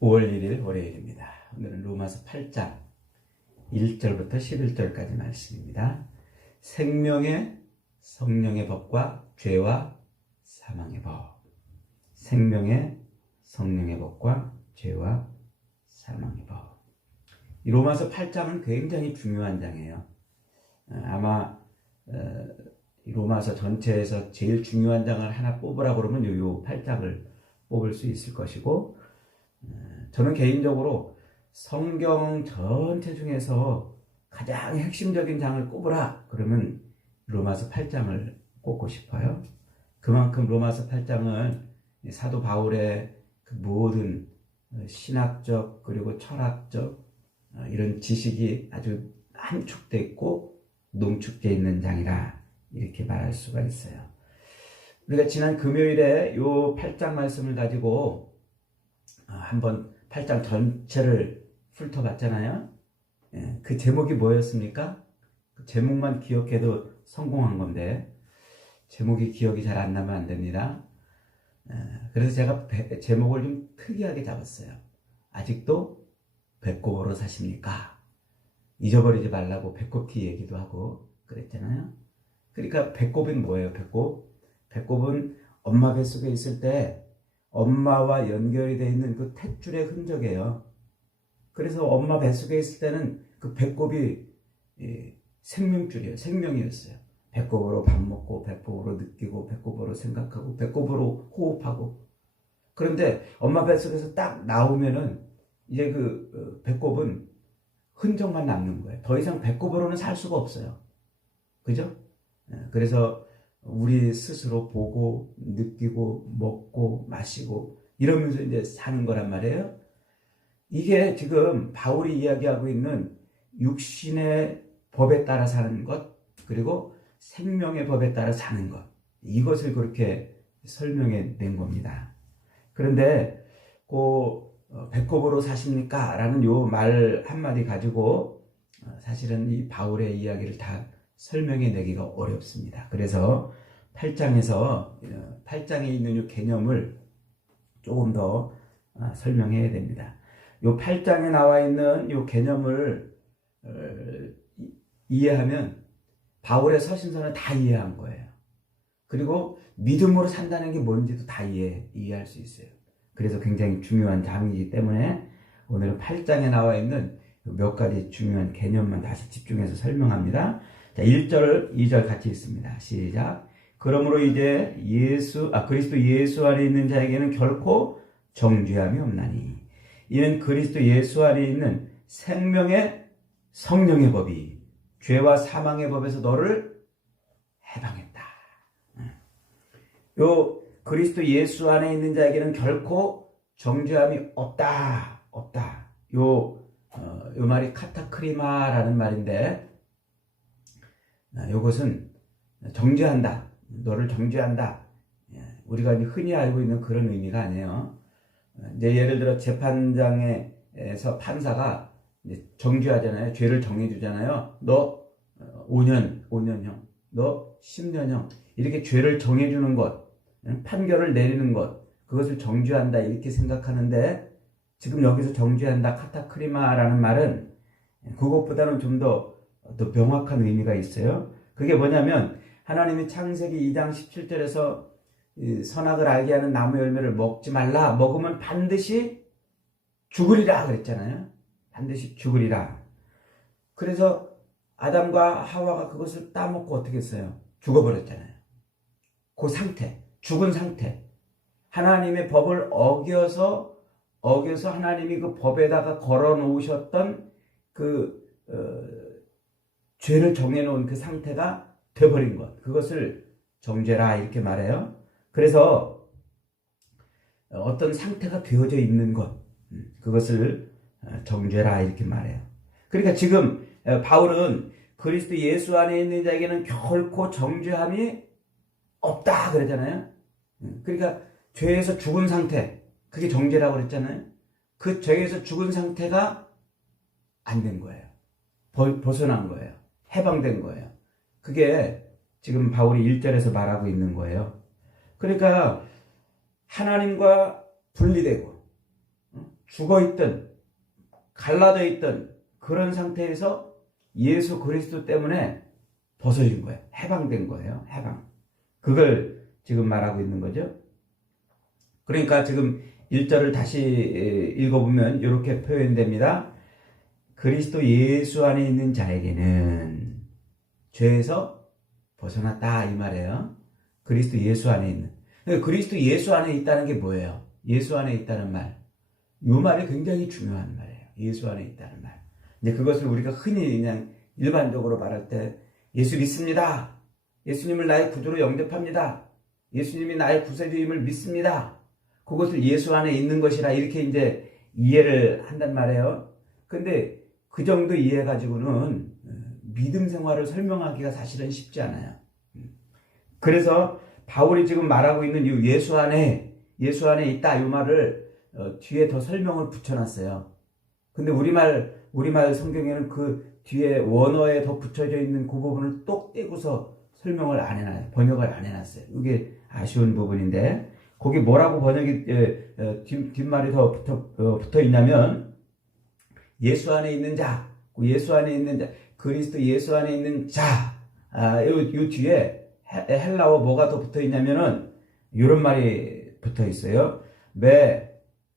5월 1일 월요일입니다. 오늘은 로마서 8장 1절부터 11절까지 말씀입니다. 생명의 성령의 법과 죄와 사망의 법. 생명의 성령의 법과 죄와 사망의 법. 이 로마서 8장은 굉장히 중요한 장이에요. 아마 이 로마서 전체에서 제일 중요한 장을 하나 뽑으라고 그러면 이 8장을 뽑을 수 있을 것이고, 저는 개인적으로 성경 전체 중에서 가장 핵심적인 장을 꼽으라 그러면 로마서 8장을 꼽고 싶어요. 그만큼 로마서 8장은 사도 바울의 그 모든 신학적 그리고 철학적 이런 지식이 아주 함축되어 있고 농축되어 있는 장이라 이렇게 말할 수가 있어요. 우리가 지난 금요일에 요 8장 말씀을 가지고 한번 8장 전체를 훑어봤잖아요. 그 제목이 뭐였습니까? 그 제목만 기억해도 성공한 건데 제목이 기억이 잘 안 나면 안 됩니다. 그래서 제가 제목을 좀 특이하게 잡았어요. 아직도 배꼽으로 사십니까? 잊어버리지 말라고 배꼽티 얘기도 하고 그랬잖아요. 그러니까 배꼽은 뭐예요? 배꼽은 엄마 뱃속에 있을 때 엄마와 연결이 되어 있는 그 탯줄의 흔적이에요. 그래서 엄마 뱃속에 있을 때는 그 배꼽이 생명줄이에요. 생명이었어요. 배꼽으로 밥 먹고, 배꼽으로 느끼고, 배꼽으로 생각하고, 배꼽으로 호흡하고. 그런데 엄마 뱃속에서 딱 나오면은 이제 그 배꼽은 흔적만 남는 거예요. 더 이상 배꼽으로는 살 수가 없어요. 그죠? 그래서 우리 스스로 보고, 느끼고, 먹고, 마시고, 이러면서 이제 사는 거란 말이에요. 이게 지금 바울이 이야기하고 있는 육신의 법에 따라 사는 것, 그리고 생명의 법에 따라 사는 것. 이것을 그렇게 설명해 낸 겁니다. 그런데, 배꼽으로 사십니까? 라는 요 말 한마디 가지고 사실은 이 바울의 이야기를 다 설명해 내기가 어렵습니다. 그래서 8장에 있는 이 개념을 조금 더 설명해야 됩니다. 이 8장에 나와 있는 이 개념을 이해하면 바울의 서신서는 다 이해한 거예요. 그리고 믿음으로 산다는 게 뭔지도 다 이해할 수 있어요. 그래서 굉장히 중요한 장이기 때문에 오늘은 8장에 나와 있는 몇 가지 중요한 개념만 다시 집중해서 설명합니다. 자, 1절, 2절 같이 읽습니다. 시작. 그러므로 이제 그리스도 예수 안에 있는 자에게는 결코 정죄함이 없나니 이는 그리스도 예수 안에 있는 생명의 성령의 법이 죄와 사망의 법에서 너를 해방했다. 요 그리스도 예수 안에 있는 자에게는 결코 정죄함이 없다. 요 말이 카타크리마라는 말인데, 요것은 정죄한다. 너를 정죄한다. 우리가 흔히 알고 있는 그런 의미가 아니에요. 이제 예를 들어 재판장에서 판사가 이제 정죄하잖아요. 죄를 정해주잖아요. 너 5년형, 너 10년형. 이렇게 죄를 정해주는 것, 판결을 내리는 것, 그것을 정죄한다 이렇게 생각하는데, 지금 여기서 정죄한다 카타크리마라는 말은 그것보다는 좀 더 명확한 의미가 있어요. 그게 뭐냐면 하나님이 창세기 2장 17절에서 선악을 알게 하는 나무 열매를 먹지 말라, 먹으면 반드시 죽으리라 그랬잖아요. 반드시 죽으리라. 그래서 아담과 하와가 그것을 따먹고 어떻게 했어요? 죽어버렸잖아요. 그 상태, 죽은 상태. 하나님의 법을 어겨서 하나님이 그 법에다가 걸어 놓으셨던 죄를 정해놓은 그 상태가 돼버린 것. 그것을 정죄라 이렇게 말해요. 그래서 어떤 상태가 되어져 있는 것. 그것을 정죄라 이렇게 말해요. 그러니까 지금 바울은 그리스도 예수 안에 있는 자에게는 결코 정죄함이 없다 그러잖아요. 그러니까 죄에서 죽은 상태, 그게 정죄라고 그랬잖아요. 그 죄에서 죽은 상태가 안 된 거예요. 벗어난 거예요. 해방된 거예요. 그게 지금 바울이 1절에서 말하고 있는 거예요. 그러니까 하나님과 분리되고 죽어있던 갈라져 있던 그런 상태에서 예수 그리스도 때문에 벗어진 거예요. 해방된 거예요. 해방. 그걸 지금 말하고 있는 거죠. 그러니까 지금 1절을 다시 읽어보면 이렇게 표현됩니다. 그리스도 예수 안에 있는 자에게는 죄에서 벗어났다 이 말이에요. 그리스도 예수 안에 있는. 그리스도 예수 안에 있다는 게 뭐예요? 예수 안에 있다는 말. 이 말이 굉장히 중요한 말이에요. 예수 안에 있다는 말. 이제 그것을 우리가 흔히 그냥 일반적으로 말할 때 예수 믿습니다. 예수님을 나의 구주로 영접합니다. 예수님이 나의 구세주임을 믿습니다. 그것을 예수 안에 있는 것이라 이렇게 이제 이해를 한단 말이에요. 근데 그 정도 이해 가지고는 믿음 생활을 설명하기가 사실은 쉽지 않아요. 그래서 바울이 지금 말하고 있는 이 예수 안에 있다 이 말을 뒤에 더 설명을 붙여놨어요. 근데 우리말 성경에는 그 뒤에 원어에 더 붙여져 있는 그 부분을 똑 떼고서 설명을 안 해놔요. 번역을 안 해놨어요. 이게 아쉬운 부분인데 거기 뭐라고 번역이 뒷말이 더 붙어 있냐면 예수 안에 있는 자, 예수 안에 있는 자, 그리스도 예수 안에 있는 자, 요 뒤에 헬라어 뭐가 더 붙어 있냐면은 이런 말이 붙어 있어요. 메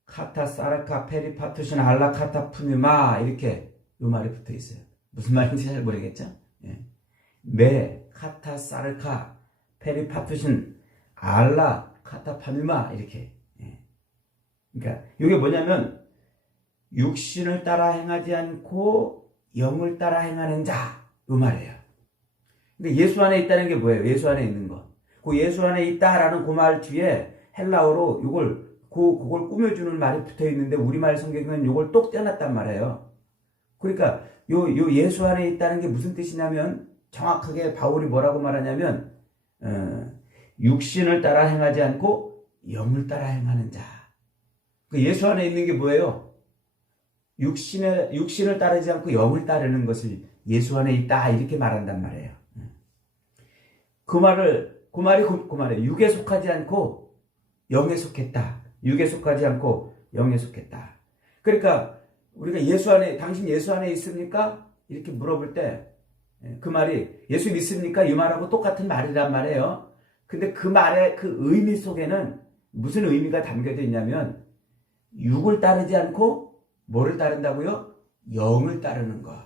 카타 사르카 페리파투신 알라 카타 푸니마 이렇게 요 말이 붙어 있어요. 무슨 말인지 잘 모르겠죠? 예. 메 카타 사르카 페리파투신 알라 카타 파누마 이렇게. 예. 그러니까 이게 뭐냐면 육신을 따라 행하지 않고 영을 따라 행하는 자 요 말이에요. 근데 예수 안에 있다는 게 뭐예요? 예수 안에 있는 거. 그 예수 안에 있다라는 그 말 뒤에 헬라어로 그걸 꾸며주는 말이 붙어 있는데 우리말 성경은 이걸 똑 떼어놨단 말이에요. 그러니까 요 예수 안에 있다는 게 무슨 뜻이냐면 정확하게 바울이 뭐라고 말하냐면 육신을 따라 행하지 않고 영을 따라 행하는 자. 그 예수 안에 있는 게 뭐예요? 육신을 따르지 않고 영을 따르는 것을 예수 안에 있다 이렇게 말한단 말이에요. 그 말이 육에 속하지 않고 영에 속했다. 육에 속하지 않고 영에 속했다. 그러니까 우리가 당신 예수 안에 있습니까? 이렇게 물어볼 때 그 말이 예수 믿습니까? 이 말하고 똑같은 말이란 말이에요. 근데 그 말의 그 의미 속에는 무슨 의미가 담겨져 있냐면 육을 따르지 않고 뭐를 따른다고요? 영을 따르는 것.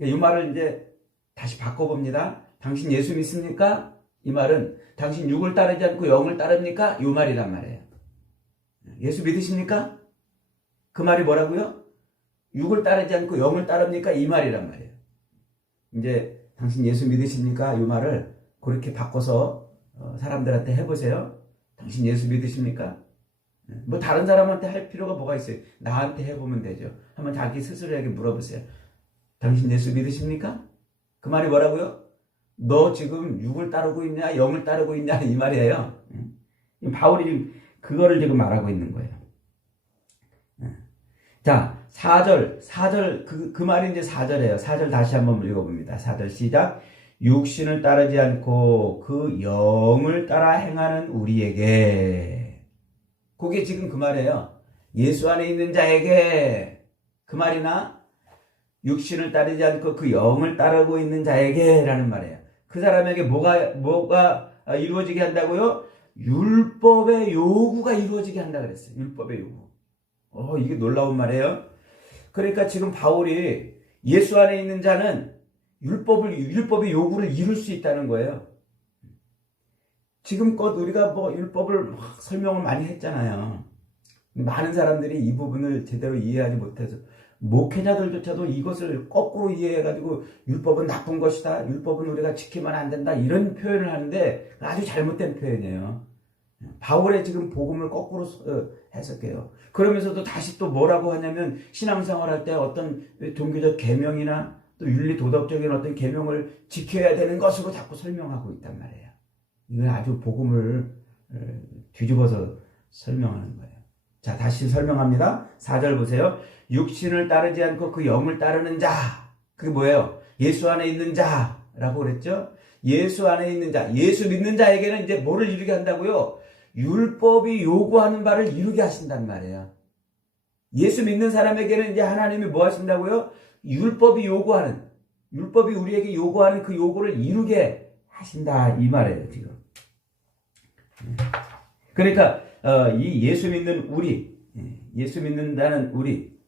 이 말을 이제 다시 바꿔봅니다. 당신 예수 믿습니까? 이 말은 당신 육을 따르지 않고 영을 따릅니까? 이 말이란 말이에요. 예수 믿으십니까? 그 말이 뭐라고요? 육을 따르지 않고 영을 따릅니까? 이 말이란 말이에요. 이제 당신 예수 믿으십니까? 이 말을 그렇게 바꿔서 사람들한테 해보세요. 당신 예수 믿으십니까? 뭐 다른 사람한테 할 필요가 뭐가 있어요? 나한테 해보면 되죠. 한번 자기 스스로에게 물어보세요. 당신 예수 믿으십니까? 그 말이 뭐라고요? 너 지금 육을 따르고 있냐 영을 따르고 있냐 이 말이에요. 바울이 그거를 지금 말하고 있는 거예요. 자 4절 그 말이 이제 4절이에요. 4절 다시 한번 읽어봅니다. 4절 시작. 육신을 따르지 않고 그 영을 따라 행하는 우리에게. 그게 지금 그 말이에요. 예수 안에 있는 자에게 그 말이나 육신을 따르지 않고 그 영을 따르고 있는 자에게 라는 말이에요. 그 사람에게 뭐가 이루어지게 한다고요? 율법의 요구가 이루어지게 한다 그랬어요. 율법의 요구. 이게 놀라운 말이에요. 그러니까 지금 바울이 예수 안에 있는 자는 율법의 요구를 이룰 수 있다는 거예요. 지금껏 우리가 율법을 막 설명을 많이 했잖아요. 많은 사람들이 이 부분을 제대로 이해하지 못해서 목회자들조차도 이것을 거꾸로 이해해가지고 율법은 나쁜 것이다. 율법은 우리가 지키면 안 된다. 이런 표현을 하는데 아주 잘못된 표현이에요. 바울의 지금 복음을 거꾸로 해석해요. 그러면서도 다시 또 뭐라고 하냐면 신앙생활 할 때 어떤 종교적 계명이나 또 윤리 도덕적인 어떤 계명을 지켜야 되는 것으로 자꾸 설명하고 있단 말이에요. 이건 아주 복음을 뒤집어서 설명하는 거예요. 자, 다시 설명합니다. 4절 보세요. 육신을 따르지 않고 그 영을 따르는 자. 그게 뭐예요? 예수 안에 있는 자라고 그랬죠? 예수 안에 있는 자. 예수 믿는 자에게는 이제 뭐를 이루게 한다고요? 율법이 요구하는 바를 이루게 하신단 말이에요. 예수 믿는 사람에게는 이제 하나님이 뭐 하신다고요? 율법이 우리에게 요구하는 그 요구를 이루게 하신다 이 말이에요 지금. 그러니까 이 예수 믿는 우리, 예수 믿는다는 우리,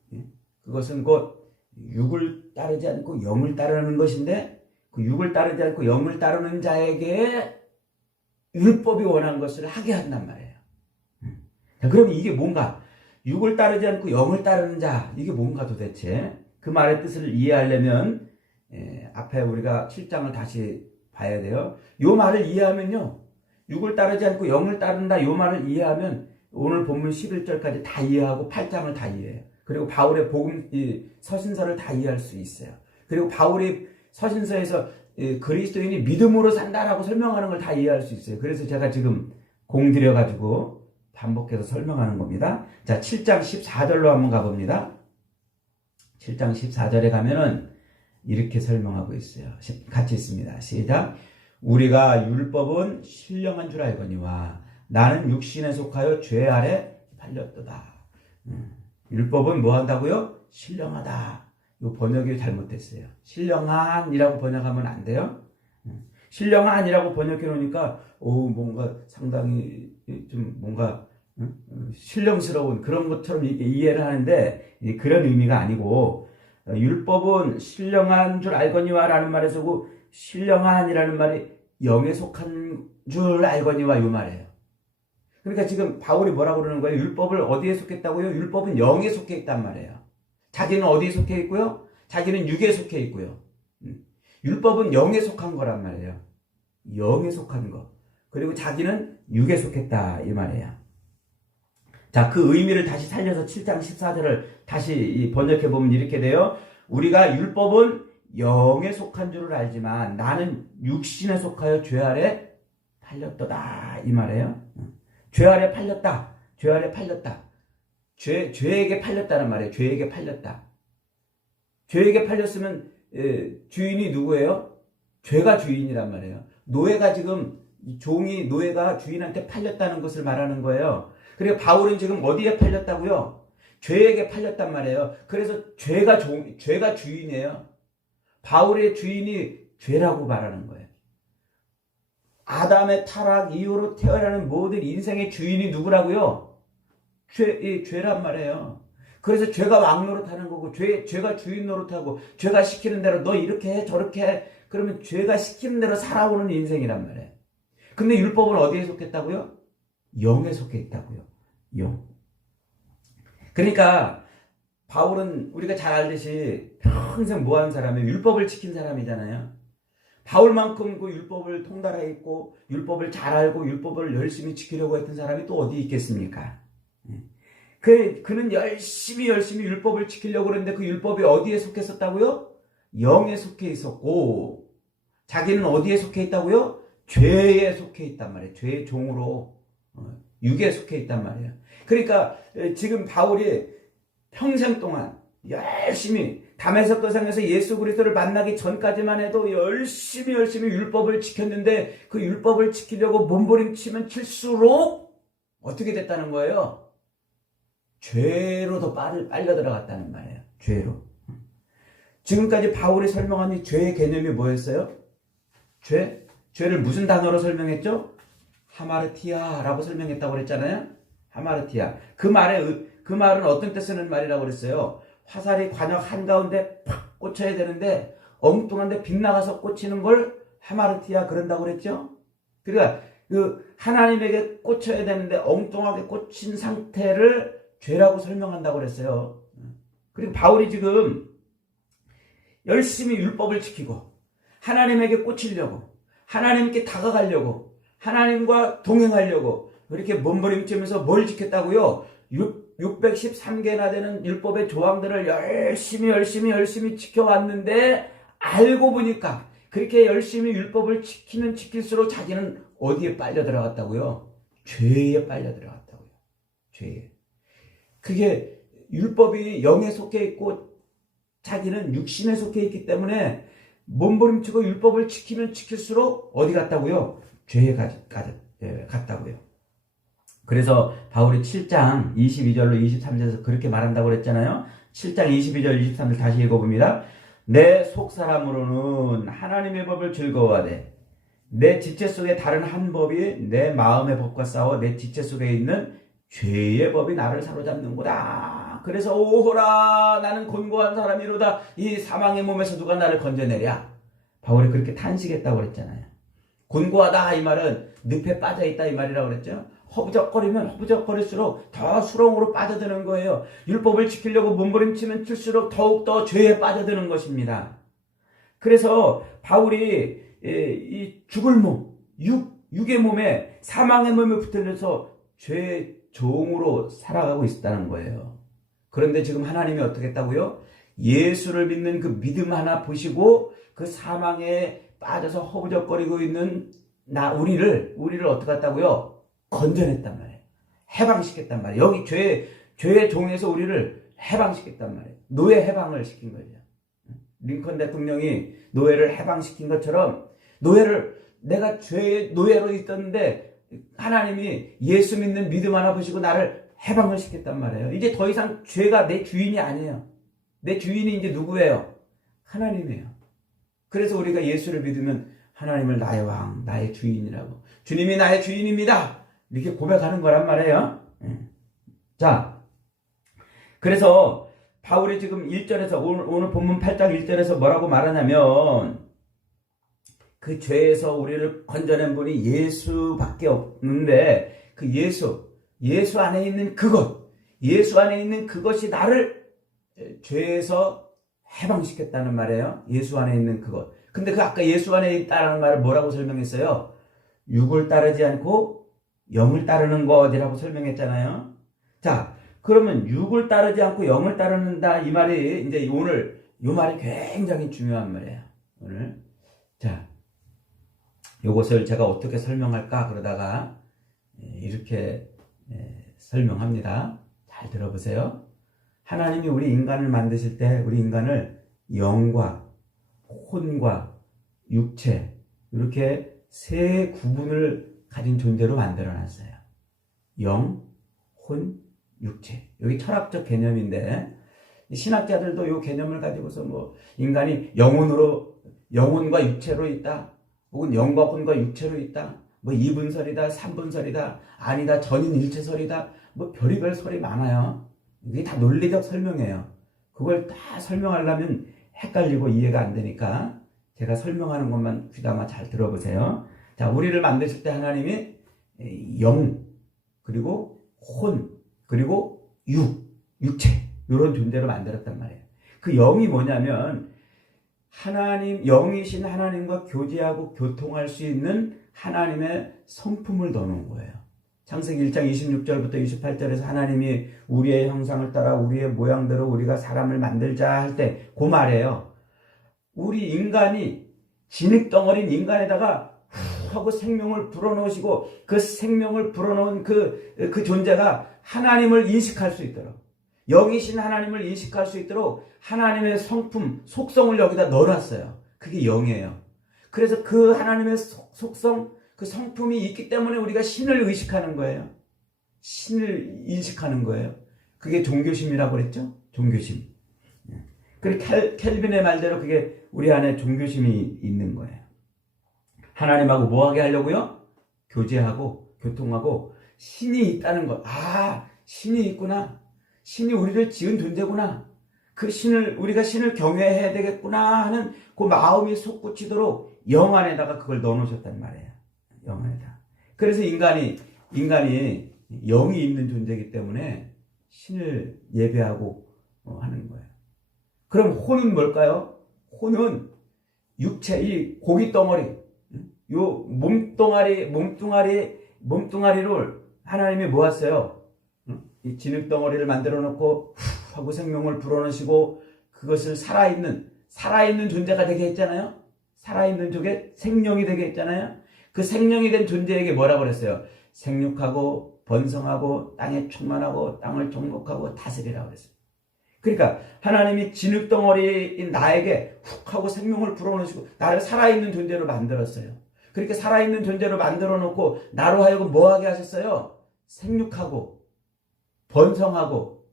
그것은 곧 육을 따르지 않고 영을 따르는 것인데, 그 육을 따르지 않고 영을 따르는 자에게 율법이 원한 것을 하게 한단 말이에요. 자, 그럼 이게 뭔가? 육을 따르지 않고 영을 따르는 자, 이게 뭔가 도대체? 그 말의 뜻을 이해하려면 앞에 우리가 7장을 다시 봐야 돼요. 요 말을 이해하면요, 육을 따르지 않고 영을 따른다 요 말을 이해하면 오늘 본문 11절까지 다 이해하고 8장을 다 이해해요. 그리고 바울의 복음 서신서를 다 이해할 수 있어요. 그리고 바울이 서신서에서 그리스도인이 믿음으로 산다라고 설명하는 걸 다 이해할 수 있어요. 그래서 제가 지금 공들여 가지고 반복해서 설명하는 겁니다. 자, 7장 14절로 한번 가봅니다. 7장 14절에 가면은 이렇게 설명하고 있어요. 같이 있습니다. 시작. 우리가 율법은 신령한 줄 알거니와 나는 육신에 속하여 죄 아래 팔렸도다. 율법은 뭐 한다고요? 신령하다. 이 번역이 잘못됐어요. 신령한이라고 번역하면 안 돼요. 신령한이라고 번역해 놓으니까 뭔가 상당히 좀 뭔가 신령스러운 그런 것처럼 이해를 하는데 그런 의미가 아니고, 율법은 신령한 줄 알거니와 라는 말에서 그 신령한이라는 말이 영에 속한 줄 알거니와 이 말이에요. 그러니까 지금 바울이 뭐라고 그러는 거예요? 율법을 어디에 속했다고요? 율법은 영에 속해 있단 말이에요. 자기는 어디에 속해 있고요? 자기는 육에 속해 있고요. 율법은 영에 속한 거란 말이에요. 영에 속한 거. 그리고 자기는 육에 속했다 이 말이에요. 자, 그 의미를 다시 살려서 7장 14절을 다시 번역해보면 이렇게 돼요. 우리가 율법은 영에 속한 줄을 알지만 나는 육신에 속하여 죄 아래 팔렸도다 이 말이에요. 죄 아래 팔렸다. 죄 아래 팔렸다. 죄에게 팔렸다는 말이에요. 죄에게 팔렸다. 죄에게 팔렸으면 주인이 누구예요? 죄가 주인이란 말이에요. 노예가 지금 노예가 주인한테 팔렸다는 것을 말하는 거예요. 그리고 바울은 지금 어디에 팔렸다고요? 죄에게 팔렸단 말이에요. 그래서 죄가 주인이에요. 바울의 주인이 죄라고 말하는 거예요. 아담의 타락 이후로 태어나는 모든 인생의 주인이 누구라고요? 죄란 말이에요. 그래서 죄가 왕 노릇하는 거고, 죄가 주인 노릇하고, 죄가 시키는 대로 너 이렇게 해 저렇게 해, 그러면 죄가 시키는 대로 살아오는 인생이란 말이에요. 근데 율법은 어디에 속했다고요? 영에 속해 있다고요. 영. 그러니까 바울은 우리가 잘 알듯이 평생 뭐한 사람이에요? 율법을 지킨 사람이잖아요. 바울만큼 그 율법을 통달하고 율법을 잘 알고 율법을 열심히 지키려고 했던 사람이 또 어디 있겠습니까? 그는 열심히 율법을 지키려고 그랬는데 그 율법이 어디에 속했었다고요? 영에 속해 있었고, 자기는 어디에 속해 있다고요? 죄에 속해 있단 말이에요. 죄의 종으로 육에 속해 있단 말이에요. 그러니까 지금 바울이 평생 동안 열심히 다메섹도상에서 예수 그리스도를 만나기 전까지만 해도 열심히 율법을 지켰는데, 그 율법을 지키려고 몸부림치면 칠수록 어떻게 됐다는 거예요? 죄로 더 빨려 들어갔다는 말이에요. 죄로. 지금까지 바울이 설명한 이 죄의 개념이 뭐였어요? 죄를 무슨 단어로 설명했죠? 하마르티아라고 설명했다고 그랬잖아요. 하마르티아. 그 말은 어떤 때 쓰는 말이라고 그랬어요? 화살이 관역 한가운데 팍 꽂혀야 되는데 엉뚱한데 빗나가서 꽂히는 걸 하마르티아 그런다고 그랬죠? 그러니까 그 하나님에게 꽂혀야 되는데 엉뚱하게 꽂힌 상태를 죄라고 설명한다고 그랬어요. 그리고 바울이 지금 열심히 율법을 지키고 하나님에게 꽂히려고, 하나님께 다가가려고, 하나님과 동행하려고 이렇게 몸부림치면서 뭘 지켰다고요? 613개나 되는 율법의 조항들을 열심히 지켜왔는데, 알고 보니까 그렇게 열심히 율법을 지키면 지킬수록 자기는 어디에 빨려 들어갔다고요? 죄에 빨려 들어갔다고요. 죄에. 그게 율법이 영에 속해 있고 자기는 육신에 속해 있기 때문에 몸부림치고 율법을 지키면 지킬수록 어디 갔다고요? 죄에 갔다고요. 그래서 바울이 7장 22절로 23절에서 그렇게 말한다고 그랬잖아요. 7장 22절 23절 다시 읽어봅니다. 내 속사람으로는 하나님의 법을 즐거워하되 내 지체 속에 다른 한 법이 내 마음의 법과 싸워 내 지체 속에 있는 죄의 법이 나를 사로잡는구나. 그래서 오호라 나는 곤고한 사람이로다. 이 사망의 몸에서 누가 나를 건져내랴. 바울이 그렇게 탄식했다고 그랬잖아요. 곤고하다 이 말은 늪에 빠져있다 이 말이라고 그랬죠. 허부적거리면 허부적거릴수록 더 수렁으로 빠져드는 거예요. 율법을 지키려고 몸부림치면 칠수록 더욱더 죄에 빠져드는 것입니다. 그래서 바울이 이 죽을 몸, 육의 몸에 사망의 몸에 붙들려서 죄의 종으로 살아가고 있다는 거예요. 그런데 지금 하나님이 어떻게 했다고요? 예수를 믿는 그 믿음 하나 보시고 그 사망에 빠져서 허부적거리고 있는 우리를 어떻게 했다고요? 건져냈단 말이에요. 해방시켰단 말이에요. 여기 죄의 종에서 우리를 해방시켰단 말이에요. 노예 해방을 시킨 거죠. 링컨 대통령이 노예를 해방시킨 것처럼 내가 죄의 노예로 있었는데 하나님이 예수 믿는 믿음 하나 보시고 나를 해방을 시켰단 말이에요. 이제 더 이상 죄가 내 주인이 아니에요. 내 주인이 이제 누구예요? 하나님이에요. 그래서 우리가 예수를 믿으면 하나님을 나의 왕, 나의 주인이라고. 주님이 나의 주인입니다. 이렇게 고백하는 거란 말이에요. 자, 그래서 바울이 지금 1절에서 오늘 본문 8장 1절에서 뭐라고 말하냐면 그 죄에서 우리를 건져낸 분이 예수밖에 없는데 그 예수 안에 있는 예수 안에 있는 그것이 나를 죄에서 해방시켰다는 말이에요. 예수 안에 있는 그것. 근데 그 아까 예수 안에 있다는 말을 뭐라고 설명했어요? 육을 따르지 않고 영을 따르는 것이라고 설명했잖아요. 자, 그러면 육을 따르지 않고 영을 따르는다 이 말이 이제 오늘 이 말이 굉장히 중요한 말이에요. 오늘 자, 요것을 제가 어떻게 설명할까 그러다가 이렇게 설명합니다. 잘 들어보세요. 하나님이 우리 인간을 만드실 때 우리 인간을 영과 혼과 육체 이렇게 세 구분을 가진 존재로 만들어놨어요. 영, 혼, 육체. 여기 철학적 개념인데 신학자들도 이 개념을 가지고서 뭐 인간이 영혼과 육체로 있다. 혹은 영과 혼과 육체로 있다. 뭐 2분설이다, 3분설이다, 아니다, 전인 일체설이다. 뭐 별의별 설이 많아요. 이게 다 논리적 설명이에요. 그걸 다 설명하려면 헷갈리고 이해가 안 되니까 제가 설명하는 것만 귀담아 잘 들어보세요. 자, 우리를 만드실 때 하나님이 영, 그리고 혼, 그리고 육체 이런 존재로 만들었단 말이에요. 그 영이 뭐냐면 영이신 하나님과 교제하고 교통할 수 있는 하나님의 성품을 넣어놓은 거예요. 창세기 1장 26절부터 28절에서 하나님이 우리의 형상을 따라 우리의 모양대로 우리가 사람을 만들자 할 때 그 말이에요. 우리 인간이 진흙덩어리인 인간에다가 하고 생명을 불어넣으시고 그 생명을 불어넣은 그 존재가 하나님을 인식할 수 있도록 영이신 하나님을 인식할 수 있도록 하나님의 성품, 속성을 여기다 넣어놨어요. 그게 영이에요. 그래서 그 하나님의 속성, 그 성품이 있기 때문에 우리가 신을 의식하는 거예요. 신을 인식하는 거예요. 그게 종교심이라고 그랬죠? 종교심. 그리고 켈빈의 말대로 그게 우리 안에 종교심이 있는 거예요. 하나님하고 뭐하게 하려고요? 교제하고 교통하고 신이 있다는 것. 아, 신이 있구나. 신이 우리를 지은 존재구나. 그 우리가 신을 경외해야 되겠구나 하는 그 마음이 솟구치도록 영 안에다가 그걸 넣어놓으셨단 말이에요. 영 안에다. 그래서 인간이 영이 있는 존재이기 때문에 신을 예배하고 하는 거예요. 그럼 혼은 뭘까요? 혼은 육체, 이 고기 덩어리, 요 몸뚱아리를 하나님이 모았어요. 이 진흙 덩어리를 만들어 놓고 후 하고 생명을 불어넣으시고 그것을 살아있는 존재가 되게 했잖아요. 살아있는 쪽에 생명이 되게 했잖아요. 그 생명이 된 존재에게 뭐라고 그랬어요? 생육하고 번성하고 땅에 충만하고 땅을 정복하고 다스리라고 그랬어요. 그러니까 하나님이 진흙덩어리인 나에게 훅 하고 생명을 불어넣으시고 나를 살아있는 존재로 만들었어요. 그렇게 살아있는 존재로 만들어 놓고 나로 하여금 뭐하게 하셨어요? 생육하고 번성하고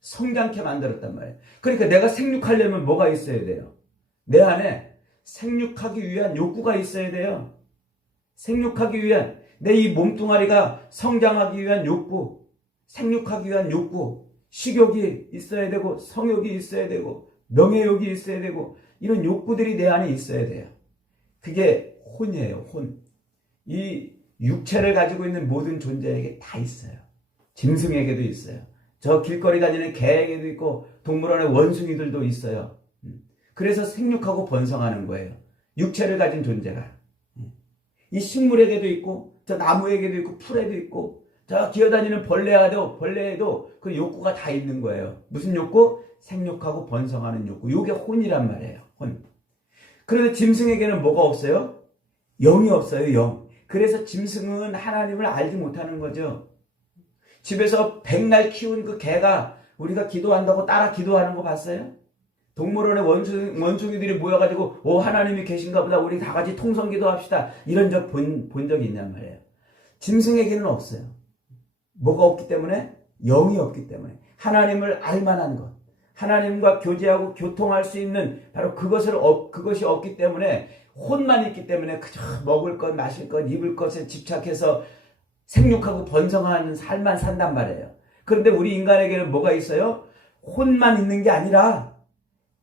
성장케 만들었단 말이에요. 그러니까 내가 생육하려면 뭐가 있어야 돼요? 내 안에 생육하기 위한 욕구가 있어야 돼요. 생육하기 위한 내 이 몸뚱아리가 성장하기 위한 욕구, 생육하기 위한 욕구, 식욕이 있어야 되고 성욕이 있어야 되고 명예욕이 있어야 되고 이런 욕구들이 내 안에 있어야 돼요. 그게 혼이에요. 혼. 이 육체를 가지고 있는 모든 존재에게 다 있어요. 짐승에게도 있어요. 저 길거리 다니는 개에게도 있고 동물원의 원숭이들도 있어요. 그래서 생육하고 번성하는 거예요. 육체를 가진 존재가. 이 식물에게도 있고 저 나무에게도 있고 풀에도 있고 저 기어다니는 벌레에도 그 욕구가 다 있는 거예요. 무슨 욕구? 생육하고 번성하는 욕구. 이게 혼이란 말이에요. 혼. 그런데 짐승에게는 뭐가 없어요? 영이 없어요. 영. 그래서 짐승은 하나님을 알지 못하는 거죠. 집에서 백날 키운 그 개가 우리가 기도한다고 따라 기도하는 거 봤어요? 동물원의 원숭이들이 모여가지고 하나님이 계신가 보다 우리 다 같이 통성기도 합시다. 이런 적 본 적이 있냔 말이에요. 짐승에게는 없어요. 뭐가 없기 때문에? 영이 없기 때문에. 하나님을 알만한 것. 하나님과 교제하고 교통할 수 있는 바로 그것이 없기 때문에 혼만 있기 때문에 그저 먹을 것, 마실 것, 입을 것에 집착해서 생육하고 번성하는 삶만 산단 말이에요. 그런데 우리 인간에게는 뭐가 있어요? 혼만 있는 게 아니라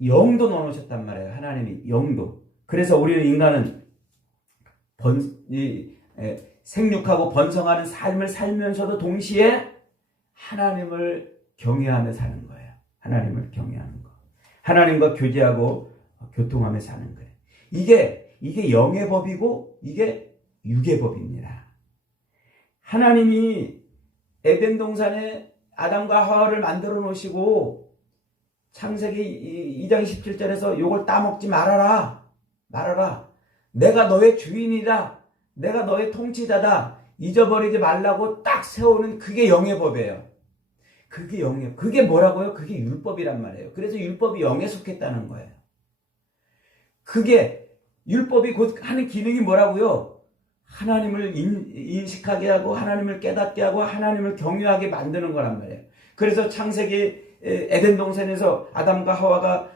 영도 넣어놓으셨단 말이에요. 하나님이 영도. 그래서 우리는 인간은 생육하고 번성하는 삶을 살면서도 동시에 하나님을 경외하며 사는 거예요. 하나님을 경외하는 거. 하나님과 교제하고 교통하며 사는 거예요. 이게 영의 법이고 이게 육의 법입니다. 하나님이 에덴 동산에 아담과 하와를 만들어 놓으시고 창세기 2장 17절에서 요걸 따먹지 말아라. 내가 너의 주인이다. 내가 너의 통치자다. 잊어버리지 말라고 딱 세우는 그게 영의 법이에요. 그게 뭐라고요? 그게 율법이란 말이에요. 그래서 율법이 영에 속했다는 거예요. 그게 율법이 곧 하는 기능이 뭐라고요? 하나님을 인식하게 하고 하나님을 깨닫게 하고 하나님을 경외하게 만드는 거란 말이에요. 그래서 창세기 에덴 동산에서 아담과 하와가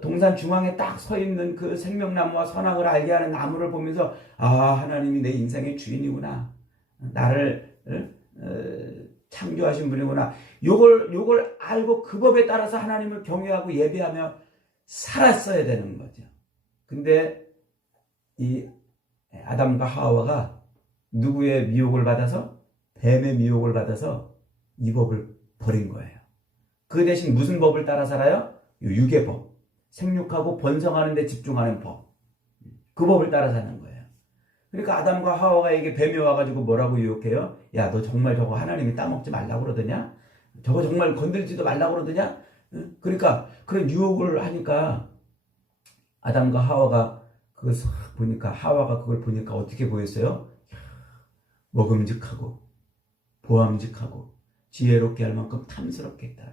동산 중앙에 딱 서 있는 그 생명나무와 선악을 알게 하는 나무를 보면서 하나님이 내 인생의 주인이구나. 나를 창조하신 분이구나. 요걸 알고 그 법에 따라서 하나님을 경외하고 예배하며 살았어야 되는 거죠. 근데 이 아담과 하와가 누구의 미혹을 받아서? 뱀의 미혹을 받아서 이 법을 버린 거예요. 그 대신 무슨 법을 따라 살아요? 육의 법. 생육하고 번성하는 데 집중하는 법. 그 법을 따라 사는 거예요. 그러니까 아담과 하와가 이게 뱀이 와가지고 뭐라고 유혹해요? 야, 너 정말 저거 하나님이 따먹지 말라고 그러더냐? 저거 정말 건들지도 말라고 그러더냐? 그러니까 그런 유혹을 하니까 아담과 하와가 그걸 보니까 어떻게 보였어요? 먹음직하고 보암직하고 지혜롭게 할 만큼 탐스럽게 했다.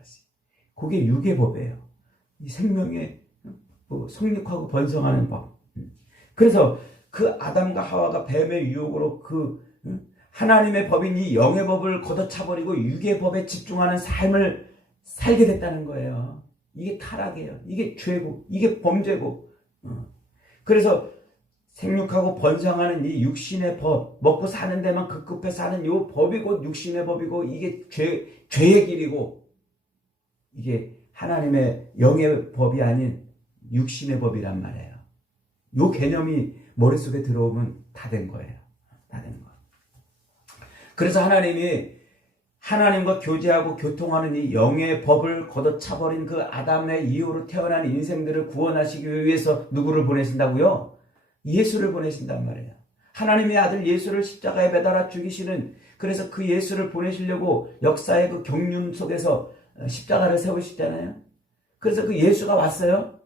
그게 육의 법이에요. 이 생명의 성육하고 번성하는 법. 그래서 그 아담과 하와가 뱀의 유혹으로 하나님의 법인 이 영의 법을 걷어차버리고 육의 법에 집중하는 삶을 살게 됐다는 거예요. 이게 타락이에요. 이게 죄고 이게 범죄고. 그래서 생육하고 번성하는 이 육신의 법, 먹고 사는 데만 급급해 사는 이 법이 곧 육신의 법이고 이게 죄의 길이고 이게 하나님의 영의 법이 아닌 육신의 법이란 말이에요. 이 개념이 머릿속에 들어오면 다 된 거예요. 다 된 거. 그래서 하나님이 하나님과 교제하고 교통하는 이 영의 법을 걷어차버린 그 아담의 이후로 태어난 인생들을 구원하시기 위해서 누구를 보내신다고요? 예수를 보내신단 말이에요. 하나님의 아들 예수를 십자가에 매달아 죽이시는, 그래서 그 예수를 보내시려고 역사의 그 경륜 속에서 십자가를 세우시잖아요. 그래서 그 예수가 왔어요.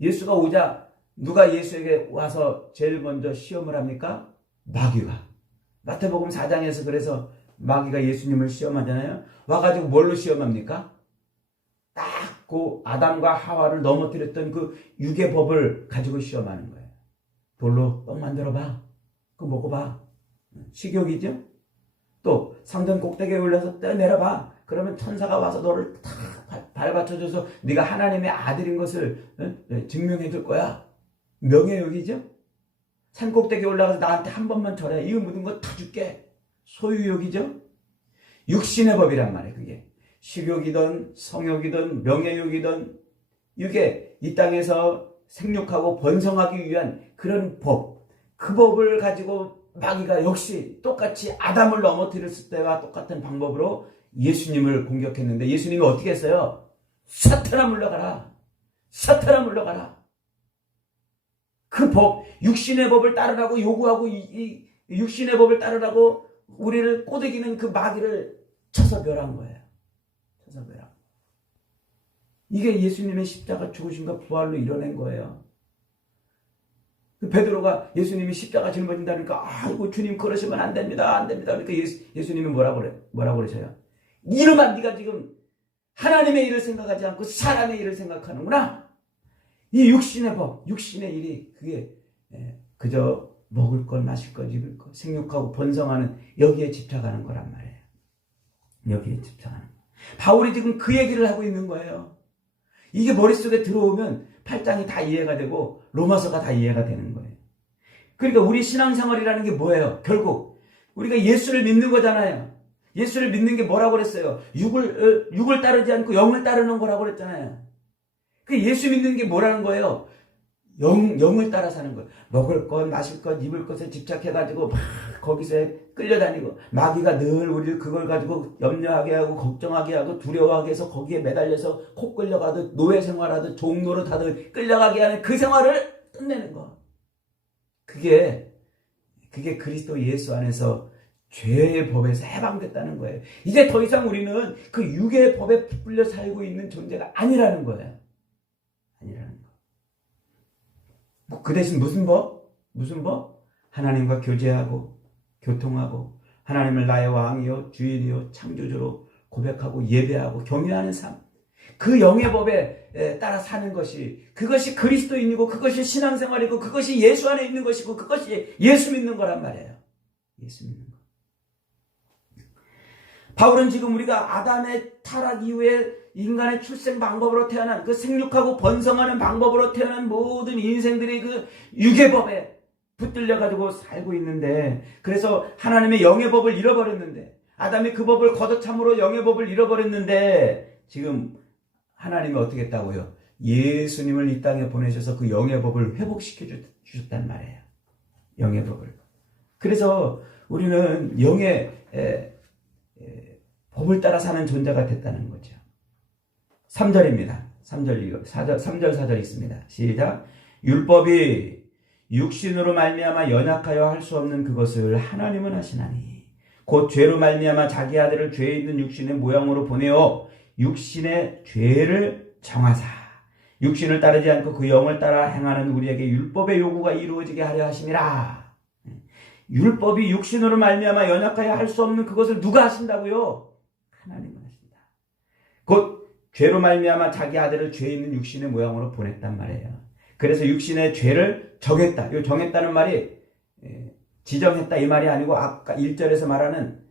예수가 오자 누가 예수에게 와서 제일 먼저 시험을 합니까? 마귀가. 마태복음 4장에서 그래서 마귀가 예수님을 시험하잖아요. 와가지고 뭘로 시험합니까? 딱 그 아담과 하와를 넘어뜨렸던 그 육의 법을 가지고 시험하는 거예요. 돌로 떡 만들어봐. 그거 먹어봐. 식욕이죠? 또 성전 꼭대기에 올라서 내려봐. 그러면 천사가 와서 너를 탁 밟아쳐줘서 네가 하나님의 아들인 것을 증명해 줄 거야. 명예욕이죠. 산 꼭대기에 올라가서 나한테 한 번만 절해. 이거 묻은 거 다 줄게. 소유욕이죠. 육신의 법이란 말이에요. 그게 식욕이든 성욕이든 명예욕이든 이게 이 땅에서 생육하고 번성하기 위한 그런 법, 그 법을 가지고 마귀가 역시 똑같이 아담을 넘어뜨렸을 때와 똑같은 방법으로 예수님을 공격했는데 예수님이 어떻게 했어요? 사탄아 물러가라. 사탄아 물러가라. 그 법, 육신의 법을 따르라고 요구하고 이 육신의 법을 따르라고 우리를 꼬드기는 그 마귀를 쳐서 멸한 거예요. 쳐서 멸한. 이게 예수님의 십자가 죽으심과 부활로 이뤄낸 거예요. 베드로가 예수님이 십자가 짊어진다니까 아이고 주님 그러시면 안 됩니다. 안 됩니다. 그러니까 예수님이 뭐라고 그러셔요? 이러면 네가 지금 하나님의 일을 생각하지 않고 사람의 일을 생각하는구나. 이 육신의 법, 육신의 일이 그게 그저 먹을 것, 마실 것, 입을 것, 생육하고 번성하는 여기에 집착하는 거란 말이에요. 여기에 집착하는 거. 바울이 지금 그 얘기를 하고 있는 거예요. 이게 머릿속에 들어오면 8장이 다 이해가 되고 로마서가 다 이해가 되는 거예요. 그러니까 우리 신앙생활이라는 게 뭐예요? 결국 우리가 예수를 믿는 거잖아요. 예수를 믿는 게 뭐라고 그랬어요? 육을 따르지 않고 영을 따르는 거라고 그랬잖아요. 그 예수 믿는 게 뭐라는 거예요? 영을 따라 사는 거예요. 먹을 것, 마실 것, 입을 것에 집착해가지고 막 거기서 끌려다니고 마귀가 늘 우리를 그걸 가지고 염려하게 하고 걱정하게 하고 두려워하게 해서 거기에 매달려서 코 끌려가듯 노예 생활하듯 종노릇 하듯 끌려가게 하는 그 생활을 끝내는 거. 그게 그리스도 예수 안에서 죄의 법에서 해방됐다는 거예요. 이제 더 이상 우리는 그 육의 법에 부풀려 살고 있는 존재가 아니라는 거예요. 아니라는 거. 그 대신 무슨 법? 무슨 법? 하나님과 교제하고 교통하고 하나님을 나의 왕이요 주인이요 창조주로 고백하고 예배하고 경외하는 삶. 그 영의 법에 따라 사는 것이 그것이 그리스도인이고 그것이 신앙생활이고 그것이 예수 안에 있는 것이고 그것이 예수 믿는 거란 말이에요. 예수 믿는 거. 바울은 지금 우리가 아담의 타락 이후에 인간의 출생 방법으로 태어난 그 생육하고 번성하는 방법으로 태어난 모든 인생들이 그 육의 법에 붙들려가지고 살고 있는데 그래서 하나님의 영의 법을 잃어버렸는데 아담이 그 법을 걷어참으로 영의 법을 잃어버렸는데 지금 하나님이 어떻게 했다고요? 예수님을 이 땅에 보내셔서 그 영의 법을 회복시켜 주셨단 말이에요. 영의 법을. 그래서 우리는 영의 법을 따라 사는 존재가 됐다는 거죠. 3절입니다. 3절 4절 있습니다. 시작. 율법이 육신으로 말미암아 연약하여 할 수 없는 그것을 하나님은 하시나니 곧 죄로 말미암아 자기 아들을 죄 있는 육신의 모양으로 보내어 육신의 죄를 정하사 육신을 따르지 않고 그 영을 따라 행하는 우리에게 율법의 요구가 이루어지게 하려 하심이라. 율법이 육신으로 말미암아 연약하여 할 수 없는 그것을 누가 하신다고요? 하나님은 하신다. 곧 죄로 말미암아 자기 아들을 죄 있는 육신의 모양으로 보냈단 말이에요. 그래서 육신의 죄를 정했다. 이 정했다는 말이 지정했다 이 말이 아니고 아까 1절에서 말하는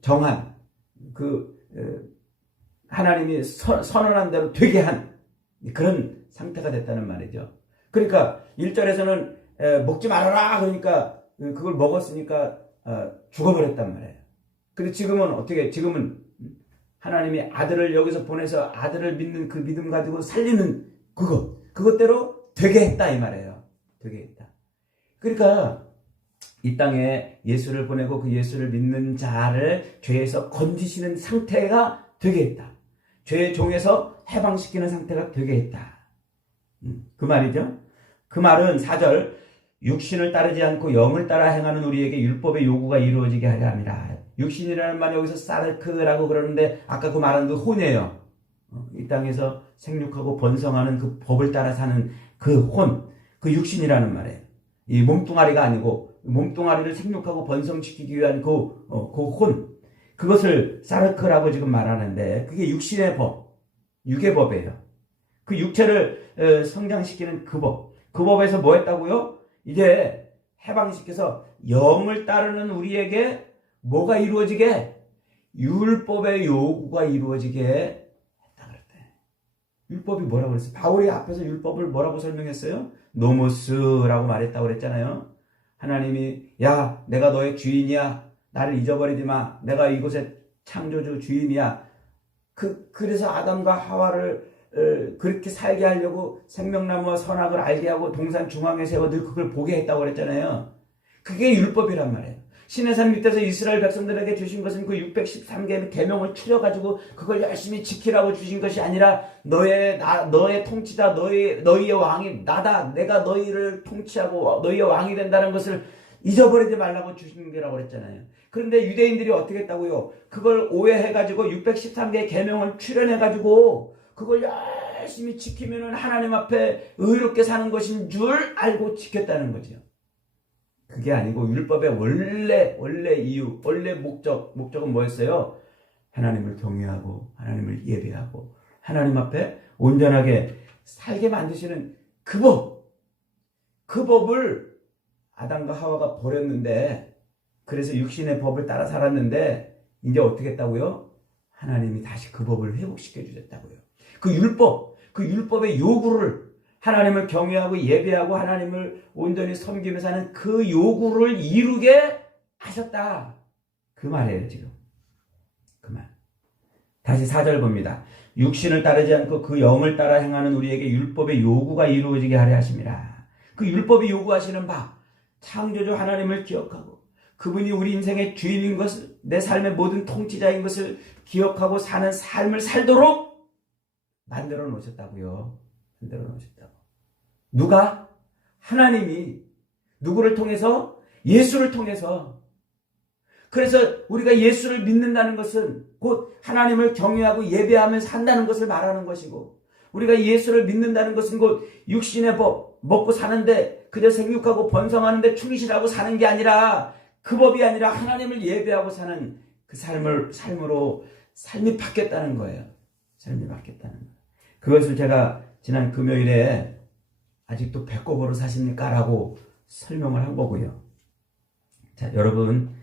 정한 하나님이 선언한 대로 되게 한 그런 상태가 됐다는 말이죠. 그러니까 1절에서는 먹지 말아라 그러니까 그걸 먹었으니까 죽어버렸단 말이에요. 근데 지금은 하나님이 아들을 여기서 보내서 아들을 믿는 그 믿음 가지고 살리는 그것대로 되게 했다 이 말이에요. 되게 했다. 그러니까 이 땅에 예수를 보내고 그 예수를 믿는 자를 죄에서 건지시는 상태가 되게 했다. 죄의 종에서 해방시키는 상태가 되게 했다. 그 말이죠. 그 말은 4절 육신을 따르지 않고 영을 따라 행하는 우리에게 율법의 요구가 이루어지게 하려 함이라. 육신이라는 말이 여기서 사르크라고 그러는데 아까 그 말은 그 혼이에요. 이 땅에서 생육하고 번성하는 그 법을 따라 사는 그 혼, 그 육신이라는 말이에요. 이 몸뚱아리가 아니고 몸뚱아리를 생육하고 번성시키기 위한 그 혼, 그것을 사르크라고 지금 말하는데 그게 육신의 법, 육의 법이에요. 그 육체를 성장시키는 그 법, 그 법에서 뭐 했다고요? 이제 해방시켜서 영을 따르는 우리에게 뭐가 이루어지게? 율법의 요구가 이루어지게 했다 그랬대. 율법이 뭐라고 그랬어요? 바울이 앞에서 율법을 뭐라고 설명했어요? 노모스라고 말했다고 그랬잖아요. 하나님이 야 내가 너의 주인이야. 나를 잊어버리지 마. 내가 이곳의 창조주 주인이야. 그래서 아담과 하와를 그렇게 살게 하려고 생명나무와 선악을 알게 하고 동산 중앙에 세워 늘 그걸 보게 했다고 그랬잖아요. 그게 율법이란 말이에요. 시내산 밑에서 이스라엘 백성들에게 주신 것은 그 613개의 계명을 추려가지고 그걸 열심히 지키라고 주신 것이 아니라 너의 통치자, 너희의 왕이 나다. 내가 너희를 통치하고 너희의 왕이 된다는 것을 잊어버리지 말라고 주신 게라고 그랬잖아요. 그런데 유대인들이 어떻게 했다고요? 그걸 오해해가지고 613개의 계명을 추려내가지고 그걸 열심히 지키면은 하나님 앞에 의롭게 사는 것인 줄 알고 지켰다는 거죠. 그게 아니고 율법의 원래 이유, 원래 목적은 뭐였어요? 하나님을 경외하고 하나님을 예배하고 하나님 앞에 온전하게 살게 만드시는 그 법을 아담과 하와가 버렸는데 그래서 육신의 법을 따라 살았는데 이제 어떻게 했다고요? 하나님이 다시 그 법을 회복시켜 주셨다고요. 그 율법의 요구를 하나님을 경외하고 예배하고 하나님을 온전히 섬기면서 하는 그 요구를 이루게 하셨다. 그 말이에요, 지금. 그 말. 다시 4절 봅니다. 육신을 따르지 않고 그 영을 따라 행하는 우리에게 율법의 요구가 이루어지게 하려 하심이라. 그 율법이 요구하시는 바, 창조주 하나님을 기억하고 그분이 우리 인생의 주인인 것을, 내 삶의 모든 통치자인 것을 기억하고 사는 삶을 살도록 만들어 놓으셨다고요. 만들어 놓으셨다고. 누가? 하나님이. 누구를 통해서? 예수를 통해서. 그래서 우리가 예수를 믿는다는 것은 곧 하나님을 경외하고 예배하면서 산다는 것을 말하는 것이고, 우리가 예수를 믿는다는 것은 곧 육신의 법, 먹고 사는데 그저 생육하고 번성하는데 충실하고 사는 게 아니라, 그 법이 아니라 하나님을 예배하고 사는 그 삶으로 삶이 바뀌었다는 거예요. 삶이 바뀌었다는 거예요. 그것을 제가 지난 금요일에 아직도 배꼽으로 사십니까? 라고 설명을 한 거고요. 자, 여러분,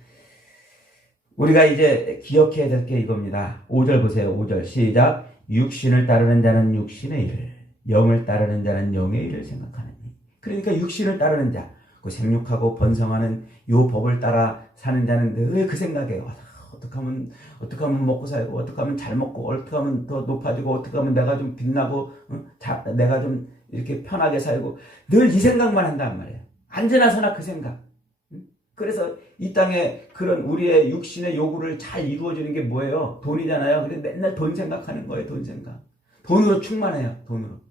우리가 이제 기억해야 될 게 이겁니다. 5절 보세요. 5절 시작. 육신을 따르는 자는 육신의 일을, 영을 따르는 자는 영의 일을 생각하느니. 그러니까 육신을 따르는 자, 그 생육하고 번성하는 요 법을 따라 사는 자는 늘 그 생각이에요. 어떻게 하면 먹고 살고, 어떻게 하면 잘 먹고, 어떻게 하면 더 높아지고, 어떻게 하면 내가 좀 빛나고, 내가 좀 이렇게 편하게 살고, 늘 이 생각만 한단 말이에요. 언제나서나 그 생각. 그래서 이 땅에 그런 우리의 육신의 요구를 잘 이루어주는 게 뭐예요? 돈이잖아요. 근데 맨날 돈 생각하는 거예요. 돈 생각. 돈으로 충만해요. 돈으로.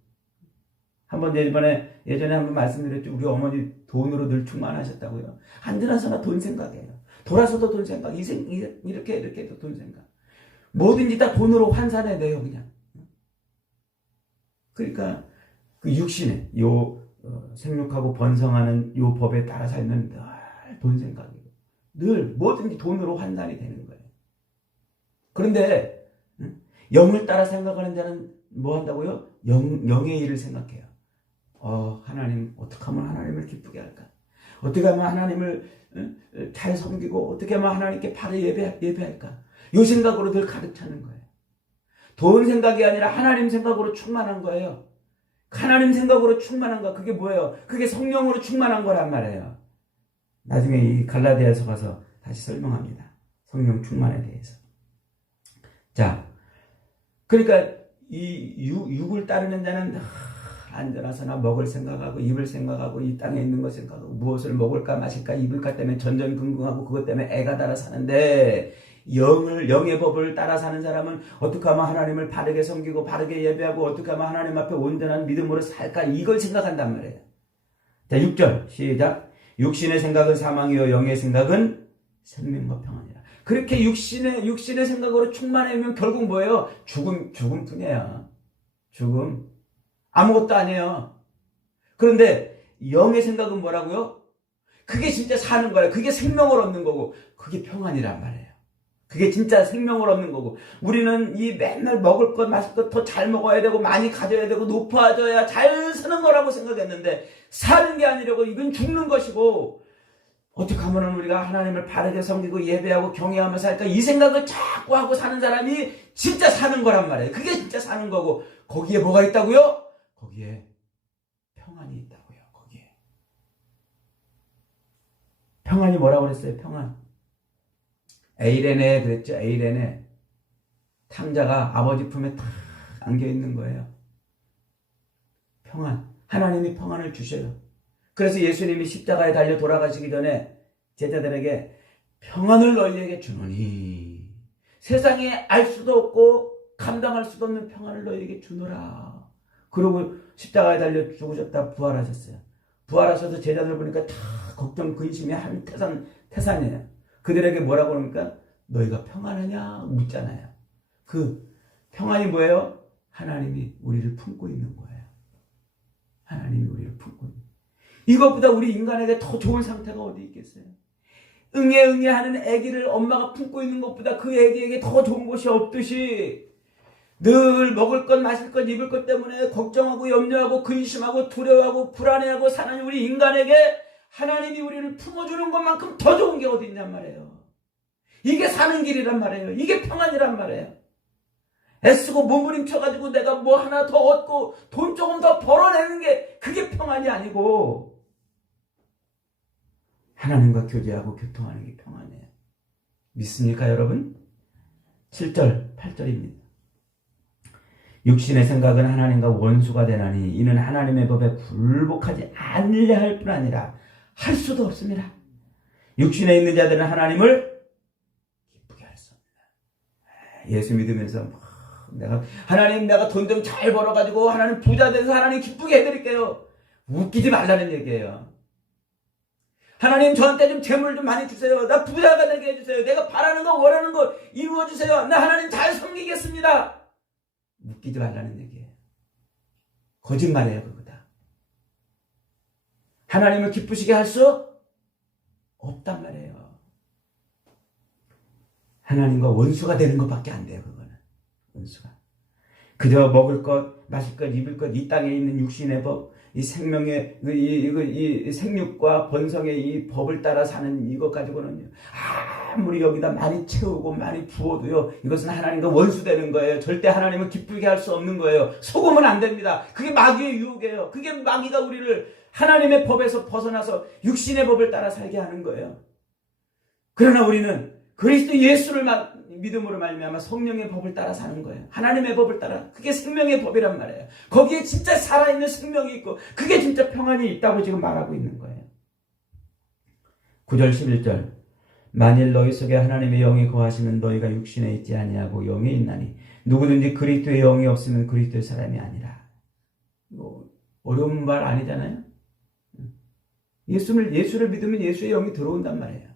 예전에 한번 말씀드렸죠. 우리 어머니 돈으로 늘 충만하셨다고요. 언제나서나 돈 생각이에요. 돌아서도 돈 생각, 이렇게 해도 돈 생각. 뭐든지 다 돈으로 환산해내요, 그냥. 그러니까 그 육신에 생육하고 번성하는 요 법에 따라 살면 늘 돈 생각이고, 늘 뭐든지 돈으로 환산이 되는 거예요. 그런데 영을 따라 생각하는 자는 뭐 한다고요? 영의 일을 생각해요. 하나님, 어떻게 하면 하나님을 기쁘게 할까? 어떻게 하면 하나님을 잘 섬기고, 어떻게 하면 하나님께 바로 예배할까? 이 생각으로 늘 가득 차는 거예요. 돈 생각이 아니라 하나님 생각으로 충만한 거예요. 하나님 생각으로 충만한 거, 그게 뭐예요? 그게 성령으로 충만한 거란 말이에요. 나중에 이 갈라디아서 가서 다시 설명합니다. 성령 충만에 대해서. 자, 그러니까 이 육을 따르는 자는 앉아나서나 먹을 생각하고 입을 생각하고 이 땅에 있는 것 생각하고 무엇을 먹을까 마실까 입을까 때문에 전전긍긍하고 그것 때문에 애가 달아 사는데, 영의 법을 따라 사는 사람은 어떻게 하면 하나님을 바르게 섬기고 바르게 예배하고 어떻게 하면 하나님 앞에 온전한 믿음으로 살까, 이걸 생각한단 말이에요. 자, 6절 시작. 육신의 생각은 사망이요 영의 생각은 생명과 평안이라. 그렇게 육신의 생각으로 충만하면 결국 뭐예요? 죽음뿐이야. 죽음. 아무것도 아니에요. 그런데 영의 생각은 뭐라고요? 그게 진짜 사는 거예요. 그게 생명을 얻는 거고, 그게 평안이란 말이에요. 그게 진짜 생명을 얻는 거고, 우리는 이 맨날 먹을 것 마실 것 더 잘 먹어야 되고 많이 가져야 되고 높아져야 잘 사는 거라고 생각했는데, 사는 게 아니라고, 이건 죽는 것이고, 어떻게 하면 우리가 하나님을 바르게 섬기고 예배하고 경외하며 살까? 이 생각을 자꾸 하고 사는 사람이 진짜 사는 거란 말이에요. 그게 진짜 사는 거고, 거기에 뭐가 있다고요? 거기에 평안이 있다고요. 거기에 평안이 뭐라고 그랬어요? 평안. 에이레네 그랬죠. 에이레네. 탕자가 아버지 품에 탁 안겨 있는 거예요. 평안. 하나님이 평안을 주셔요. 그래서 예수님이 십자가에 달려 돌아가시기 전에 제자들에게 평안을 너희에게 주노니, 세상에 알 수도 없고 감당할 수도 없는 평안을 너희에게 주노라. 그러고 십자가에 달려 죽으셨다 부활하셨어요. 부활하셔서 제자들 보니까 다 걱정 근심이 한 태산이에요. 그들에게 뭐라고 그럽니까? 너희가 평안하냐 묻잖아요. 그 평안이 뭐예요? 하나님이 우리를 품고 있는 거예요. 하나님이 우리를 품고 있는 거예요. 이것보다 우리 인간에게 더 좋은 상태가 어디 있겠어요? 응애 하는 아기를 엄마가 품고 있는 것보다 그 아기에게 더 좋은 것이 없듯이, 늘 먹을 것, 마실 것, 입을 것 때문에 걱정하고 염려하고 근심하고 두려워하고 불안해하고 사는 우리 인간에게 하나님이 우리를 품어주는 것만큼 더 좋은 게 어디 있냔 말이에요. 이게 사는 길이란 말이에요. 이게 평안이란 말이에요. 애쓰고 몸부림쳐가지고 내가 뭐 하나 더 얻고 돈 조금 더 벌어내는 게 그게 평안이 아니고, 하나님과 교제하고 교통하는 게 평안이에요. 믿습니까 여러분? 7절 8절입니다. 육신의 생각은 하나님과 원수가 되나니 이는 하나님의 법에 굴복하지 않으려 할 뿐 아니라 할 수도 없습니다. 육신에 있는 자들은 하나님을 기쁘게 할 수 없습니다. 예수 믿으면서 하나님 내가 돈 좀 잘 벌어가지고 하나님 부자 돼서 하나님 기쁘게 해드릴게요. 웃기지 말라는 얘기예요. 하나님 저한테 좀 재물 좀 많이 주세요. 나 부자가 되게 해주세요. 내가 바라는 거 원하는 거 이루어주세요. 나 하나님 잘 섬기겠습니다. 웃기지 말라는 얘기예요. 거짓말이에요 그거다. 하나님을 기쁘시게 할 수 없단 말이에요. 하나님과 원수가 되는 것밖에 안 돼요. 그거는 원수가. 그저 먹을 것, 마실 것, 입을 것, 이 땅에 있는 육신의 법, 이 생명의 이 생육과 번성의 이 법을 따라 사는 이것 가지고는요, 아무리 여기다 많이 채우고 많이 부어도요, 이것은 하나님과 원수되는 거예요. 절대 하나님을 기쁘게 할 수 없는 거예요. 속으면 안 됩니다. 그게 마귀의 유혹이에요. 그게 마귀가 우리를 하나님의 법에서 벗어나서 육신의 법을 따라 살게 하는 거예요. 그러나 우리는 그리스도 예수를 믿음으로 말미암아 성령의 법을 따라 사는 거예요. 하나님의 법을 따라. 그게 생명의 법이란 말이에요. 거기에 진짜 살아있는 생명이 있고 그게 진짜 평안이 있다고 지금 말하고 있는 거예요. 9절 11절 만일 너희 속에 하나님의 영이 거하시면 너희가 육신에 있지 아니하고 영에 있나니 누구든지 그리스도의 영이 없으면 그리스도의 사람이 아니라. 뭐 어려운 말 아니잖아요. 예수를 믿으면 예수의 영이 들어온단 말이에요.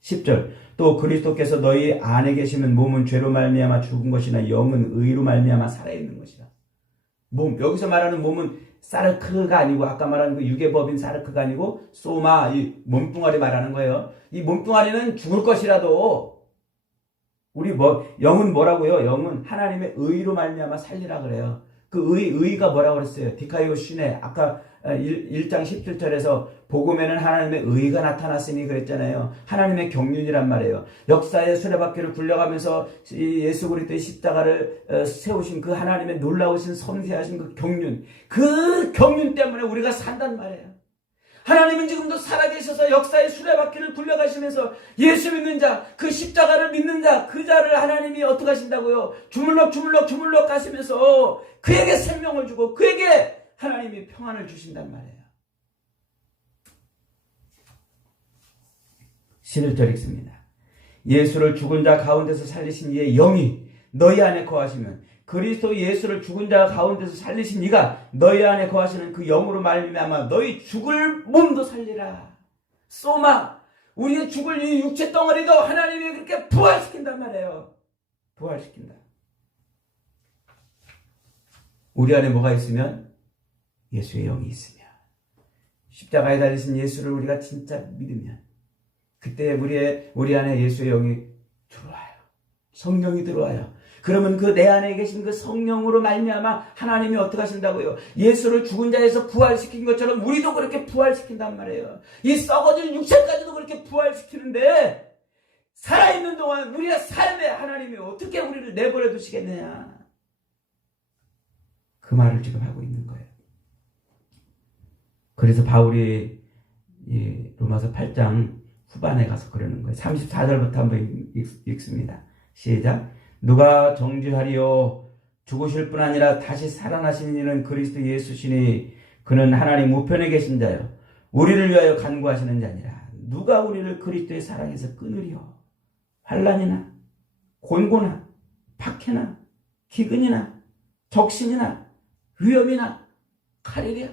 10절 또 그리스도께서 너희 안에 계시면 몸은 죄로 말미암아 죽은 것이나 영은 의로 말미암아 살아있는 것이라. 몸, 여기서 말하는 몸은 사르크가 아니고 아까 말한 그 유괴법인 사르크가 아니고 소마, 이 몸뚱아리 말하는 거예요. 이 몸뚱아리는 죽을 것이라도 우리 영은 뭐라고요? 영은 하나님의 의로 말미암아 살리라 그래요. 그 의가 뭐라고 그랬어요? 디카이오 시네 아까 1장 17절에서 복음에는 하나님의 의가 나타났으니 그랬잖아요. 하나님의 경륜이란 말이에요. 역사의 수레바퀴를 굴려가면서 예수 그리스도의 십자가를 세우신 그 하나님의 놀라우신 섬세하신 그 경륜 때문에 우리가 산단 말이에요. 하나님은 지금도 살아계셔서 역사의 수레바퀴를 굴려가시면서 예수 믿는 자, 그 십자가를 믿는 자, 그 자를 하나님이 어떻게 하신다고요? 주물럭 가시면서 그에게 생명을 주고 그에게 하나님이 평안을 주신단 말이에요. 11절 읽습니다. 예수를 죽은 자 가운데서 살리신 이의 영이 너희 안에 거하시면 그리스도 예수를 죽은 자 가운데서 살리신 이가 너희 안에 거하시는 그 영으로 말미암아 너희 죽을 몸도 살리라. 소마, 우리의 죽을 이 육체 덩어리도 하나님이 그렇게 부활시킨단 말이에요. 부활시킨다. 우리 안에 뭐가 있으면? 예수의 영이 있으면, 십자가에 달리신 예수를 우리가 진짜 믿으면 그때 우리 안에 예수의 영이 들어와요. 성령이 들어와요. 그러면 그 내 안에 계신 그 성령으로 말미암아 하나님이 어떻게 하신다고요? 예수를 죽은 자에서 부활시킨 것처럼 우리도 그렇게 부활시킨단 말이에요. 이 썩어질 육체까지도 그렇게 부활시키는데 살아있는 동안 우리의 삶에 하나님이 어떻게 우리를 내버려 두시겠느냐. 그 말을 지금 하고 있는 거예요. 그래서 바울이 이 로마서 8장 후반에 가서 그러는 거예요. 34절부터 한번 읽습니다. 시작. 누가 정죄하리요? 죽으실 뿐 아니라 다시 살아나신 이는 그리스도 예수시니 그는 하나님 우편에 계신 자요 우리를 위하여 간구하시는 자니라. 누가 우리를 그리스도의 사랑에서 끊으리요? 환난이나 곤고나 박해나 기근이나 적신이나 위험이나 칼이랴.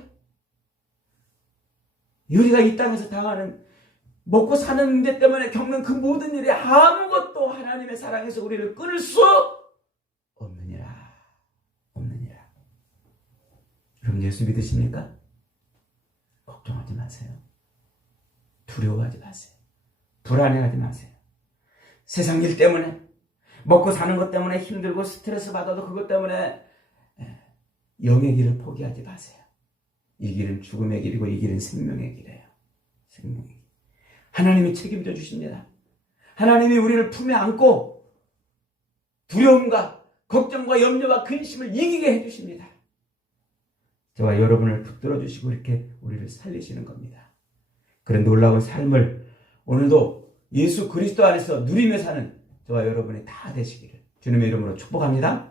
우리가 이 땅에서 당하는 먹고 사는 문제 때문에 겪는 그 모든 일에 아무것도 하나님의 사랑에서 우리를 끊을 수 없느니라. 없느니라. 여러분 예수 믿으십니까? 걱정하지 마세요. 두려워하지 마세요. 불안해하지 마세요. 세상 일 때문에 먹고 사는 것 때문에 힘들고 스트레스 받아도 그것 때문에 영의 길을 포기하지 마세요. 이 길은 죽음의 길이고 이 길은 생명의 길이에요. 생명의 길. 하나님이 책임져 주십니다. 하나님이 우리를 품에 안고 두려움과 걱정과 염려와 근심을 이기게 해주십니다. 저와 여러분을 붙들어 주시고 이렇게 우리를 살리시는 겁니다. 그런 놀라운 삶을 오늘도 예수 그리스도 안에서 누리며 사는 저와 여러분이 다 되시기를 주님의 이름으로 축복합니다.